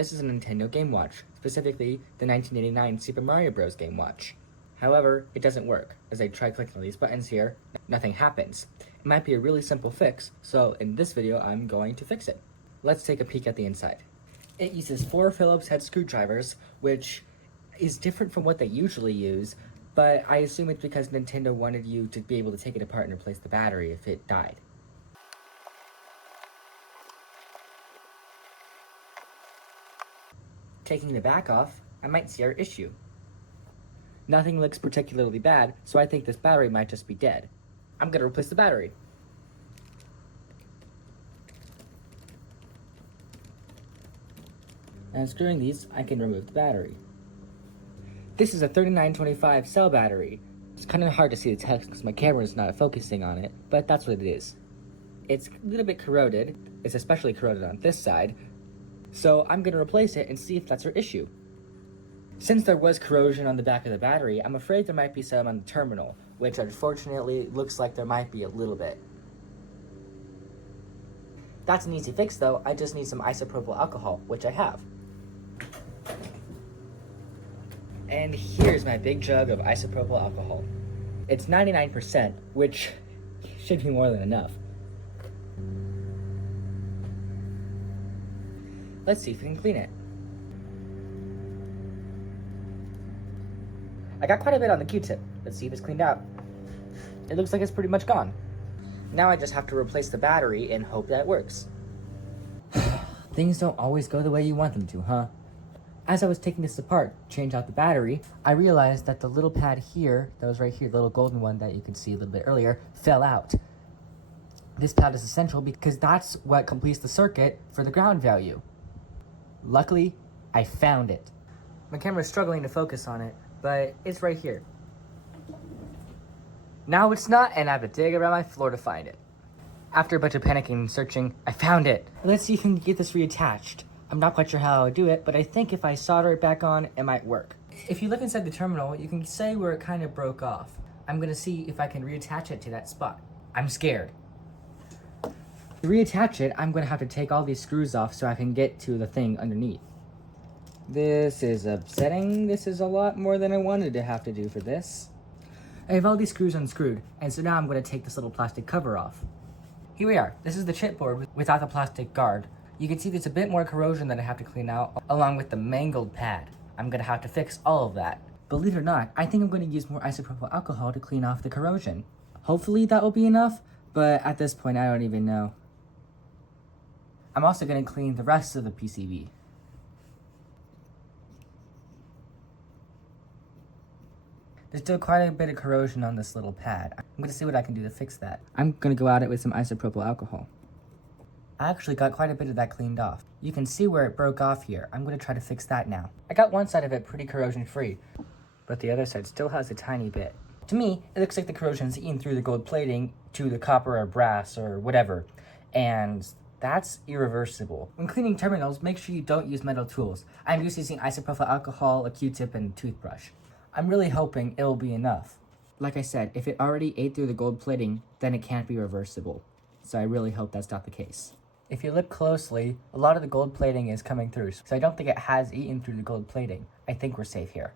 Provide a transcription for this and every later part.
This is a Nintendo Game Watch, specifically the 1989 Super Mario Bros. Game Watch. However, it doesn't work. As I try clicking on these buttons here, nothing happens. It might be a really simple fix, so in this video I'm going to fix it. Let's take a peek at the inside. It uses 4 Phillips head screwdrivers, which is different from what they usually use, but I assume it's because Nintendo wanted you to be able to take it apart and replace the battery if it died. Taking the back off, I might see our issue. Nothing looks particularly bad, so I think this battery might just be dead. I'm gonna replace the battery. And unscrewing these, I can remove the battery. This is a 3925 cell battery. It's kind of hard to see the text because my camera is not focusing on it, but that's what it is. It's a little bit corroded. It's especially corroded on this side, so I'm gonna replace it and see if that's our issue. Since there was corrosion on the back of the battery, I'm afraid there might be some on the terminal, which unfortunately looks like there might be a little bit. That's an easy fix though. I just need some isopropyl alcohol, which I have. And here's my big jug of isopropyl alcohol. It's 99%, which should be more than enough. Let's see if we can clean it. I got quite a bit on the Q-tip. Let's see if it's cleaned out. It looks like it's pretty much gone. Now I just have to replace the battery and hope that works. Things don't always go the way you want them to, huh? As I was taking this apart, change out the battery, I realized that the little pad here, that was right here, the little golden one that you could see a little bit earlier, fell out. This pad is essential because that's what completes the circuit for the ground value. Luckily, I found it. My camera's struggling to focus on it, but it's right here. Now it's not, and I have to dig around my floor to find it. After a bunch of panicking and searching, I found it. Let's see if we can get this reattached. I'm not quite sure how I would do it, but I think if I solder it back on, it might work. If you look inside the terminal, you can say where it kind of broke off. I'm gonna see if I can reattach it to that spot. I'm scared. To reattach it, I'm gonna have to take all these screws off so I can get to the thing underneath. This is upsetting. This is a lot more than I wanted to have to do for this. I have all these screws unscrewed, and so now I'm going to take this little plastic cover off. Here we are. This is the chipboard without the plastic guard. You can see there's a bit more corrosion that I have to clean out, along with the mangled pad. I'm going to have to fix all of that. Believe it or not, I think I'm going to use more isopropyl alcohol to clean off the corrosion. Hopefully that will be enough, but at this point I don't even know. I'm also going to clean the rest of the PCB. There's still quite a bit of corrosion on this little pad. I'm gonna see what I can do to fix that. I'm gonna go at it with some isopropyl alcohol. I actually got quite a bit of that cleaned off. You can see where it broke off here. I'm gonna try to fix that now. I got one side of it pretty corrosion free, but the other side still has a tiny bit. To me, it looks like the corrosion's eaten through the gold plating to the copper or brass or whatever, and that's irreversible. When cleaning terminals, make sure you don't use metal tools. I'm just using isopropyl alcohol, a Q-tip, and a toothbrush. I'm really hoping it'll be enough. Like I said, if it already ate through the gold plating, then it can't be reversible. So I really hope that's not the case. If you look closely, a lot of the gold plating is coming through, so I don't think it has eaten through the gold plating. I think we're safe here.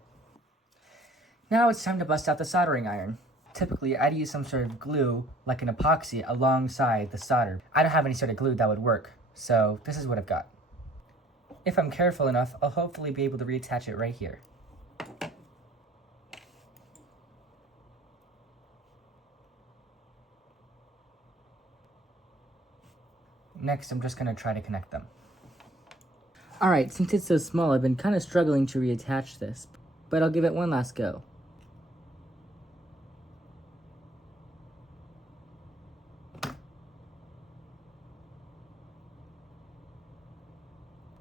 Now it's time to bust out the soldering iron. Typically, I'd use some sort of glue, like an epoxy, alongside the solder. I don't have any sort of glue that would work, so this is what I've got. If I'm careful enough, I'll hopefully be able to reattach it right here. Next, I'm just gonna try to connect them. Alright, since it's so small, I've been kind of struggling to reattach this, but I'll give it one last go.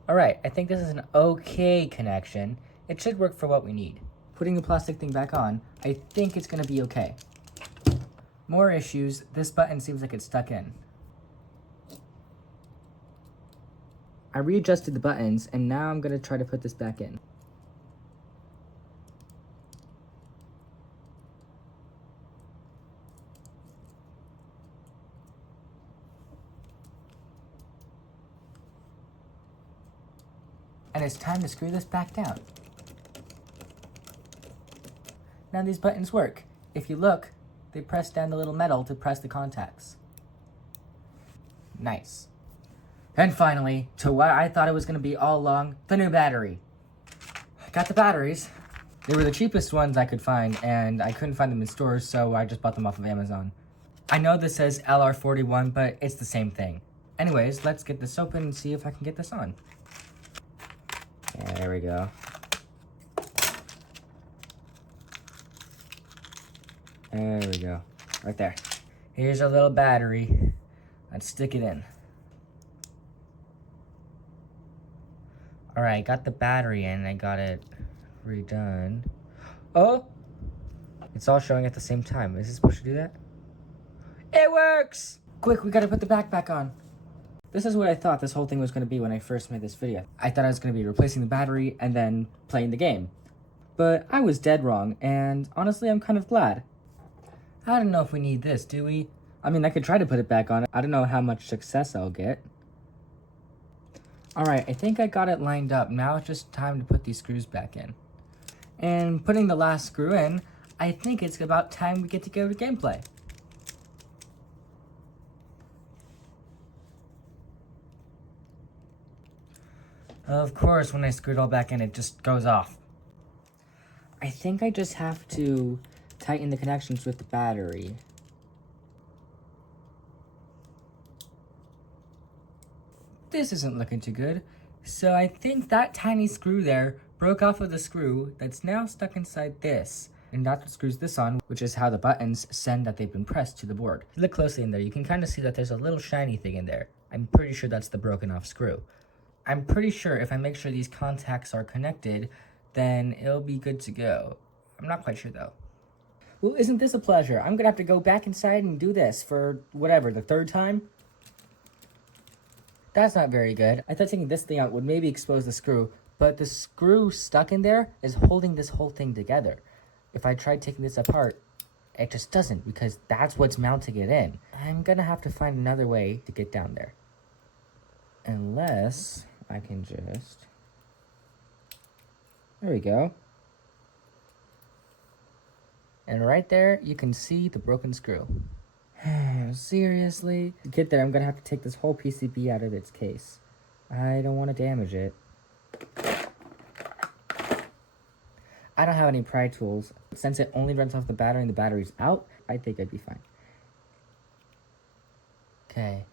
Alright, I think this is an okay connection. It should work for what we need. Putting the plastic thing back on, I think it's gonna be okay. More issues, this button seems like it's stuck in. I readjusted the buttons, and now I'm gonna try to put this back in. And it's time to screw this back down. Now these buttons work. If you look, they press down the little metal to press the contacts. Nice. And finally, to what I thought it was going to be all along, the new battery. I got the batteries. They were the cheapest ones I could find, and I couldn't find them in stores, so I just bought them off of Amazon. I know this says LR41, but it's the same thing. Anyways, let's get this open and see if I can get this on. Yeah, there we go. There we go. Right there. Here's our little battery. Let's stick it in. Alright, got the battery in. I got it redone. Oh! It's all showing at the same time. Is it supposed to do that? It works! Quick, we gotta put the back back on. This is what I thought this whole thing was going to be when I first made this video. I thought I was going to be replacing the battery and then playing the game. But I was dead wrong, and honestly, I'm kind of glad. I don't know if we need this, do we? I mean, I could try to put it back on. I don't know how much success I'll get. Alright, I think I got it lined up. Now it's just time to put these screws back in. And putting the last screw in, I think it's about time we get to go to gameplay. Of course, when I screw it all back in, it just goes off. I think I just have to tighten the connections with the battery. This isn't looking too good. So I think that tiny screw there broke off of the screw that's now stuck inside this. And that's what screws this on, which is how the buttons send that they've been pressed to the board. If you look closely in there, you can kind of see that there's a little shiny thing in there. I'm pretty sure that's the broken off screw. I'm pretty sure if I make sure these contacts are connected, then it'll be good to go. I'm not quite sure though. Well, isn't this a pleasure? I'm gonna have to go back inside and do this for, whatever, the third time? That's not very good. I thought taking this thing out would maybe expose the screw, but the screw stuck in there is holding this whole thing together. If I tried taking this apart, it just doesn't, because that's what's mounting it in. I'm gonna have to find another way to get down there. Unless I can just... There we go. And right there, you can see the broken screw. Seriously? To get there, I'm gonna have to take this whole PCB out of its case. I don't want to damage it. I don't have any pry tools. Since it only runs off the battery and the battery's out, I think I'd be fine. Okay.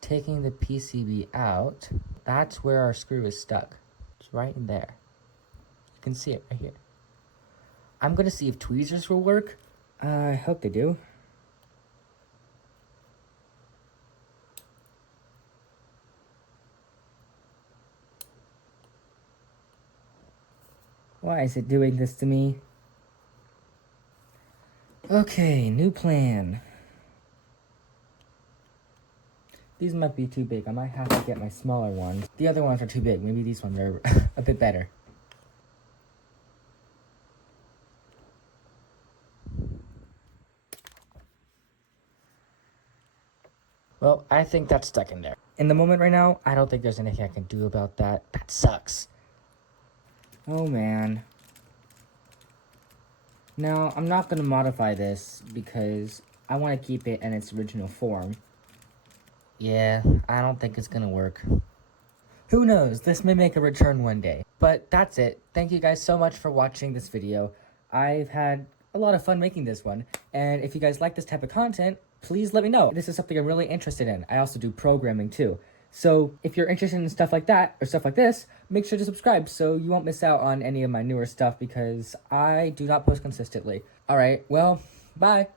Taking the PCB out, that's where our screw is stuck. It's right in there. You can see it right here. I'm gonna see if tweezers will work. I hope they do. Why is it doing this to me? Okay, new plan. These might be too big. I might have to get my smaller ones. The other ones are too big. Maybe these ones are a bit better. Well, I think that's stuck in there. In the moment right now, I don't think there's anything I can do about that. That sucks. Oh man. Now, I'm not going to modify this because I want to keep it in its original form. Yeah, I don't think it's going to work. Who knows, this may make a return one day. But that's it. Thank you guys so much for watching this video. I've had a lot of fun making this one. And if you guys like this type of content, please let me know. This is something I'm really interested in. I also do programming too. So if you're interested in stuff like that, or stuff like this, make sure to subscribe so you won't miss out on any of my newer stuff because I do not post consistently. Alright, well, bye!